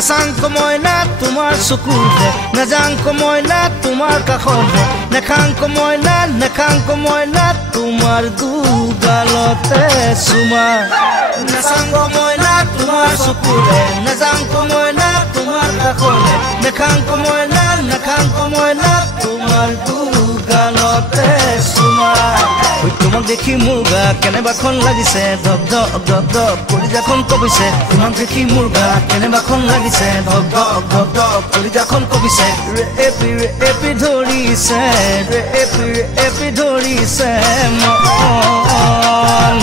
নাচাংক মইনা তোমাৰ চকুৰে নাজাংক মইনা তোমাৰ কাষৰে নেখাংক মইনা তোমাৰ দুগালতে চুমা নাচাংক মইনা তোমাৰ চকুৰে নাজাংক মইনা তোমাৰ কাষৰে নেখাংক মইনা তোমাৰ দুগালতে চুমা তোমাক দেখি মোৰ গা কেনেবাখন লাগিছে ধক ধক ধক ধক কলিজাখন কবিছে তোমাক দেখি মোৰ গা কেনেবাখন লাগিছে ধক ধক ধক ধক কলিজাখন কবিছে ৰে এপি ধৰিছে ৰে এপি ধৰিছে মন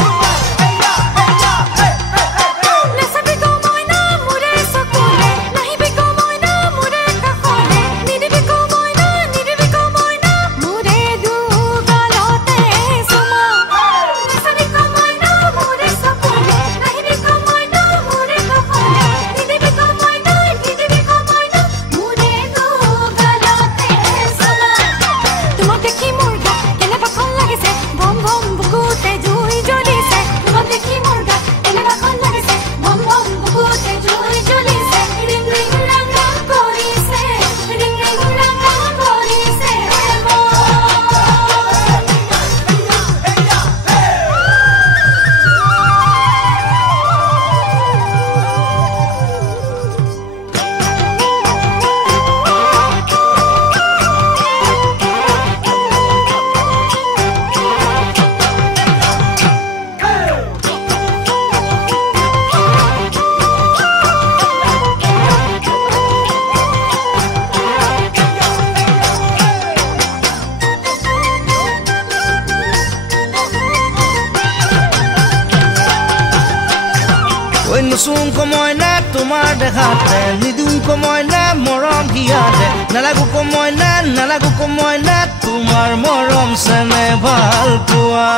নুচুংক মইনা তোমাৰ দেখাতে নিদুংক মইনা মৰম হিয়াতে নালাগুক মইনা তোমাৰ মৰম চেনে ভাল পোৱা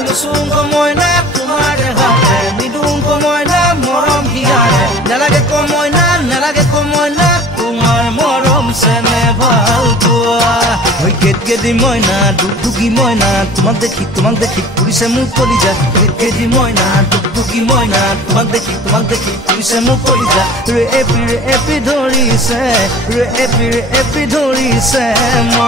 নুচুংক মইনা তোমাৰ দেখাতে নিদুংক মইনা মৰম হিয়াতে নালাগে মইনা তোমাৰ মৰম চেনে ভাল পোৱা ওই গেদি মইনা দুগদুগি মইনা তোমাক দেখি পুলিচে মোক কলিজা গেদি মইনা দুগদুগি মইনা তোমাক দেখি পুলিচে মোক কলিজা ৰে এপি ধৰিছে মন